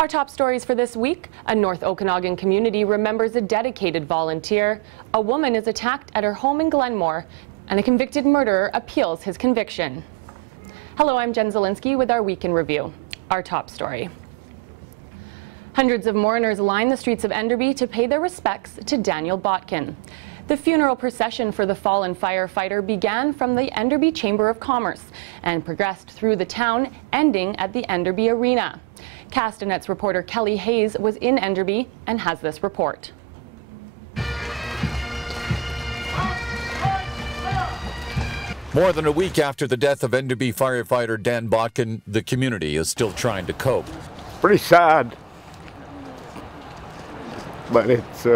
Our top stories for this week: a North Okanagan community remembers a dedicated volunteer, a woman is attacked at her home in Glenmore, and a convicted murderer appeals his conviction. Hello, I'm Jen Zielinski with our Week in Review. Our top story. Hundreds of mourners line the streets of Enderby to pay their respects to Daniel Botkin. The funeral procession for the fallen firefighter began from the Enderby Chamber of Commerce and progressed through the town, ending at the Enderby Arena. Castanet's reporter Kelly Hayes was in Enderby and has this report. More than a week after the death of Enderby firefighter Dan Botkin, the community is still trying to cope. Pretty sad, but it's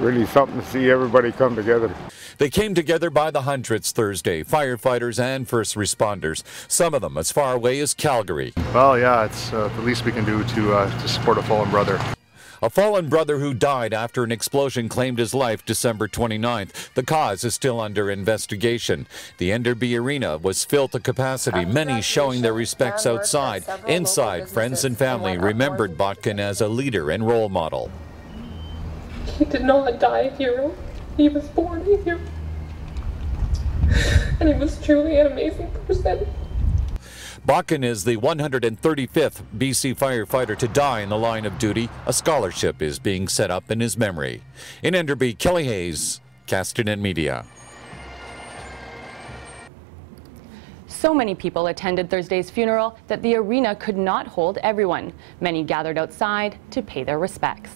really something to see everybody come together. They came together by the hundreds Thursday, firefighters and first responders, some of them as far away as Calgary. Well, yeah, it's the least we can do to support a fallen brother. A fallen brother who died after an explosion claimed his life December 29th. The cause is still under investigation. The Enderby Arena was filled to capacity, many showing their respects outside. Inside, friends and family remembered Botkin as a leader and role model. He did not die a hero. He was born a hero. And he was truly an amazing person. Botkin is the 135th BC firefighter to die in the line of duty. A scholarship is being set up in his memory. In Enderby, Kelly Hayes, Castanet Media. So many people attended Thursday's funeral that the arena could not hold everyone. Many gathered outside to pay their respects.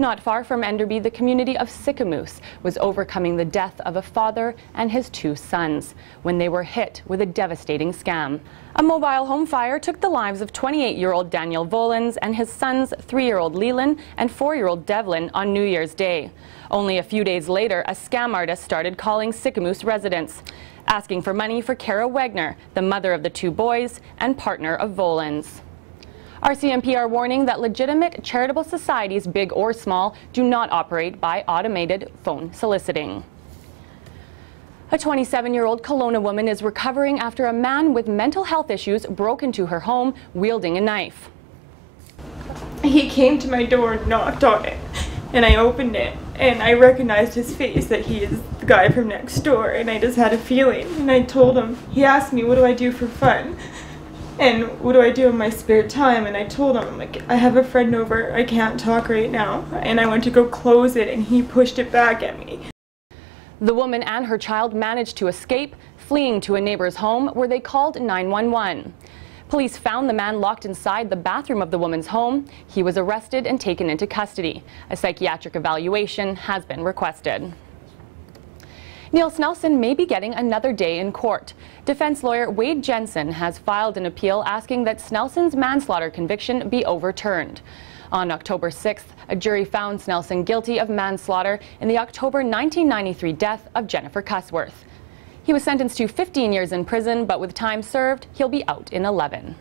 Not far from Enderby, the community of Sicamous was overcoming the death of a father and his two sons when they were hit with a devastating scam. A mobile home fire took the lives of 28-year-old Daniel Volans and his sons 3-year-old Leland and 4-year-old Devlin on New Year's Day. Only a few days later, a scam artist started calling Sicamous residents, asking for money for Kara Wagner, the mother of the two boys and partner of Volans. RCMP are warning that legitimate charitable societies, big or small, do not operate by automated phone soliciting. A 27-year-old Kelowna woman is recovering after a man with mental health issues broke into her home wielding a knife. He came to my door and knocked on it, and I opened it, and I recognized his face, that he is the guy from next door, and I just had a feeling, and I told him. He asked me, what do I do for fun? And what do I do in my spare time? And I told him, like, I have a friend over, I can't talk right now. And I went to go close it and he pushed it back at me. The woman and her child managed to escape, fleeing to a neighbor's home where they called 911. Police found the man locked inside the bathroom of the woman's home. He was arrested and taken into custody. A psychiatric evaluation has been requested. Neil Snelson may be getting another day in court. Defense lawyer Wade Jensen has filed an appeal asking that Snelson's manslaughter conviction be overturned. On October 6th, a jury found Snelson guilty of manslaughter in the October 1993 death of Jennifer Cussworth. He was sentenced to 15 years in prison, but with time served, he'll be out in 11.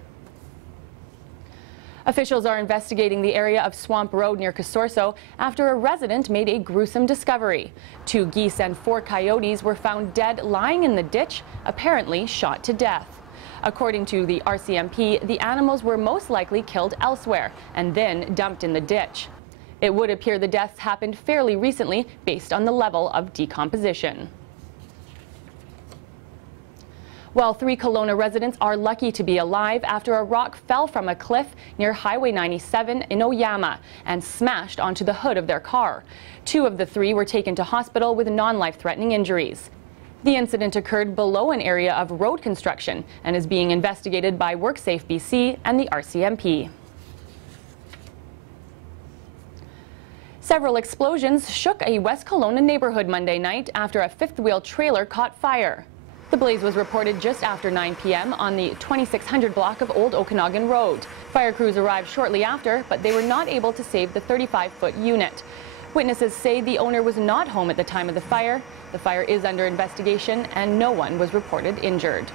Officials are investigating the area of Swamp Road near Casorso after a resident made a gruesome discovery. 2 geese and 4 coyotes were found dead lying in the ditch, apparently shot to death. According to the RCMP, the animals were most likely killed elsewhere and then dumped in the ditch. It would appear the deaths happened fairly recently based on the level of decomposition. Well, 3 Kelowna residents are lucky to be alive after a rock fell from a cliff near Highway 97 in Oyama and smashed onto the hood of their car. 2 of the 3 were taken to hospital with non-life-threatening injuries. The incident occurred below an area of road construction and is being investigated by WorkSafe BC and the RCMP. Several explosions shook a West Kelowna neighborhood Monday night after a fifth-wheel trailer caught fire. The blaze was reported just after 9 p.m. on the 2600 block of Old Okanagan Road. Fire crews arrived shortly after, but they were not able to save the 35-foot unit. Witnesses say the owner was not home at the time of the fire. The fire is under investigation and no one was reported injured.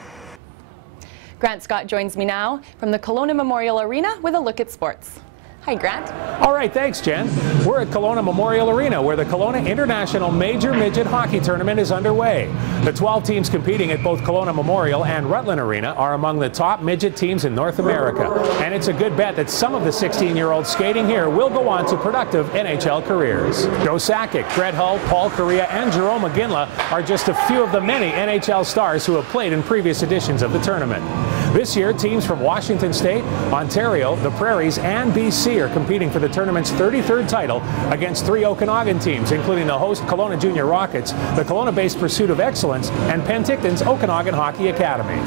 Grant Scott joins me now from the Kelowna Memorial Arena with a look at sports. Hi, Grant. All right, thanks, Jen. We're at Kelowna Memorial Arena, where the Kelowna International Major Midget Hockey Tournament is underway. The 12 teams competing at both Kelowna Memorial and Rutland Arena are among the top midget teams in North America. And it's a good bet that some of the 16-year-olds skating here will go on to productive NHL careers. Joe Sakic, Brett Hull, Paul Correa, and Jerome McGinley are just a few of the many NHL stars who have played in previous editions of the tournament. This year, teams from Washington State, Ontario, the Prairies, and BC are competing for the tournament's 33rd title against 3 Okanagan teams, including the host Kelowna Junior Rockets, the Kelowna-based Pursuit of Excellence, and Penticton's Okanagan Hockey Academy.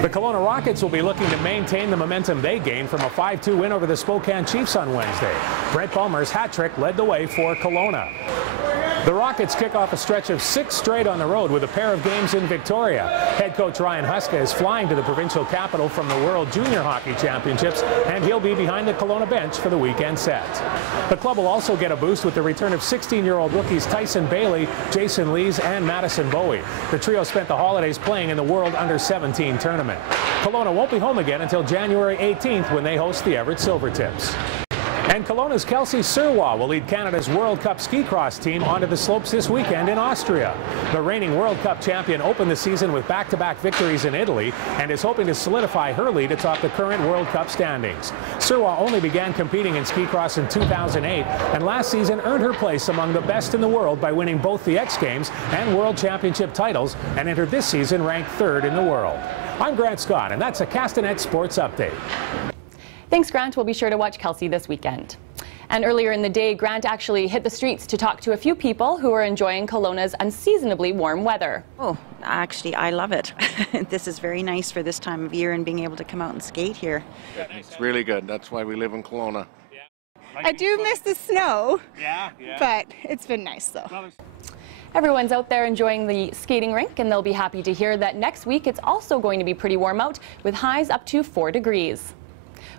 The Kelowna Rockets will be looking to maintain the momentum they gained from a 5-2 win over the Spokane Chiefs on Wednesday. Brett Bulmer's hat trick led the way for Kelowna. The Rockets kick off a stretch of 6 straight on the road with a pair of games in Victoria. Head coach Ryan Huska is flying to the provincial capital from the World Junior Hockey Championships, and he'll be behind the Kelowna bench for the weekend set. The club will also get a boost with the return of 16-year-old rookies Tyson Bailey, Jason Lees, and Madison Bowie. The trio spent the holidays playing in the World Under-17 tournament. Kelowna won't be home again until January 18th when they host the Everett Silvertips. And Kelowna's Kelsey Surwa will lead Canada's World Cup ski cross team onto the slopes this weekend in Austria. The reigning World Cup champion opened the season with back-to-back victories in Italy and is hoping to solidify her lead atop the current World Cup standings. Surwa only began competing in ski cross in 2008 and last season earned her place among the best in the world by winning both the X Games and World Championship titles, and entered this season ranked 3rd in the world. I'm Grant Scott, and that's a Castanet Sports Update. Thanks, Grant. We'll be sure to watch Kelsey this weekend. And earlier in the day, Grant actually hit the streets to talk to a few people who are enjoying Kelowna's unseasonably warm weather. Oh, actually, I love it. This is very nice for this time of year and being able to come out and skate here. It's really good. That's why we live in Kelowna. I do miss the snow, but it's been nice though. Everyone's out there enjoying the skating rink, and they'll be happy to hear that next week it's also going to be pretty warm out with highs up to 4 degrees.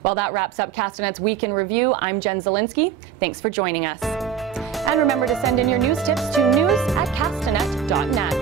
Well, that wraps up Castanet's Week in Review. I'm Jen Zielinski. Thanks for joining us. And remember to send in your news tips to news@castanet.net.